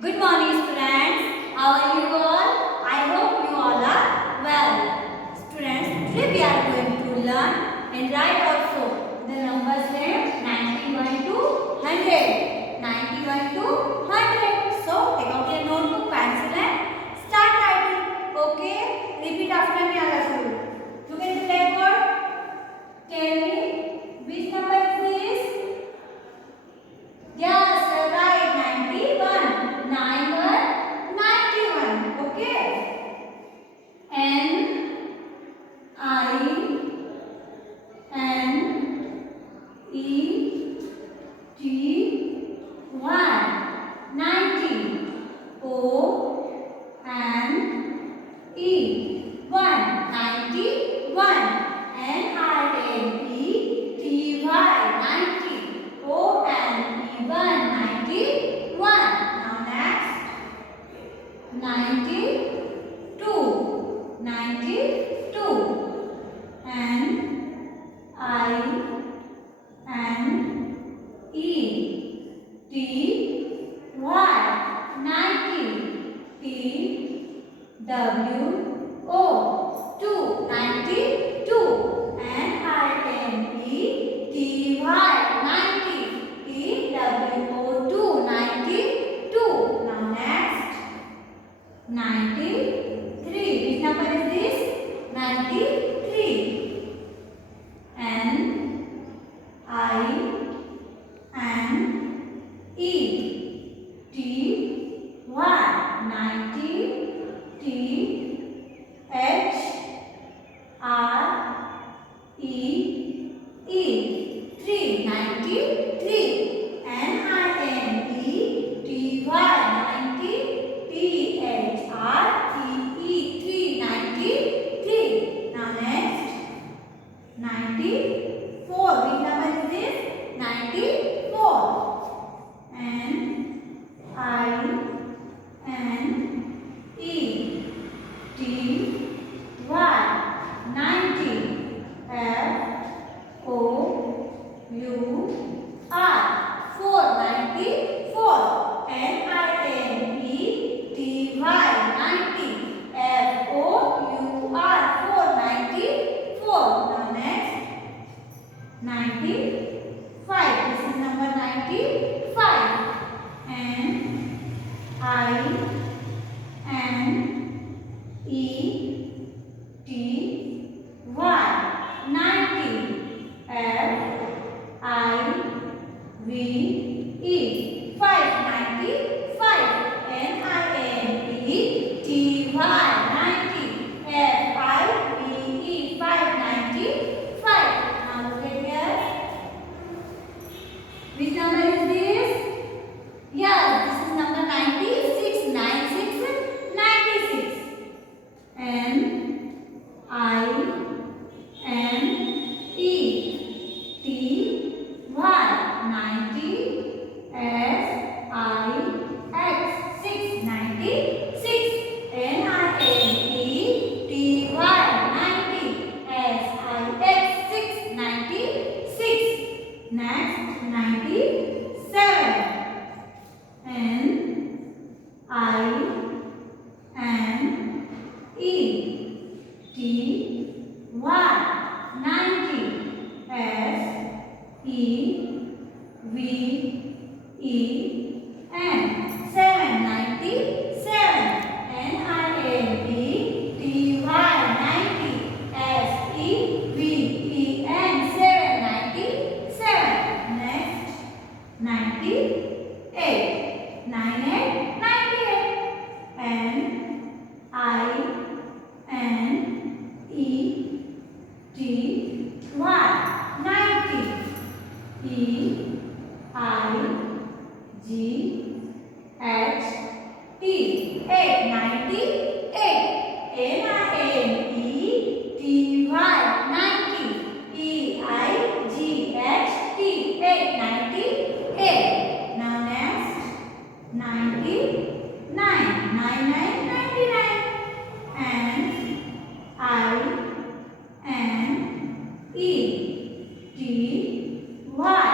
Good morning, students. How are you all? I hope you all are well. Students, today we are going to learn and write also the numbers name 91 to 100. 91 to 100. So, take out your notebook, pencil and start writing. Okay? Repeat after me, all of you. Look at the blackboard. Tell me, which number is this? Yes, right, 91. 91. Okay. N I N E T Y 90. O N E 1 91. N I N E T Y 90. O N E 1 91. Now next 92. 92. N I N E T Y 90. T W O 2 92. N I N E T Y 90. T W O 2 92. Now next 93. Which number is this? 93. N I N E T Y 90. T H R E E 393. N I N E T Y 90. T H R E E 393. Now next 94. Which number is this? 94. N I N E T Y 90. F O U R 494. N I N E T Y 90. F O U R 494. Now next 95. This is number 95. N I N E T Y 90. F I V E 595. N I N E T Y 90. F I V E 595. Now look at here. Which number is this? Yes, this is number 96. 96. N I N E T Y 90. S I X 696. N I N E T Y 90. S I X 696. Next 97. N I N E T Y 90. S E V E N 797. N I N E T Y 90. S E V E N 797. Next 98. 98. N I N E T Y 90. E I G H T 898. N I N E T Y 90. E I G H T 898. Now next 99. 99. N I N E T Y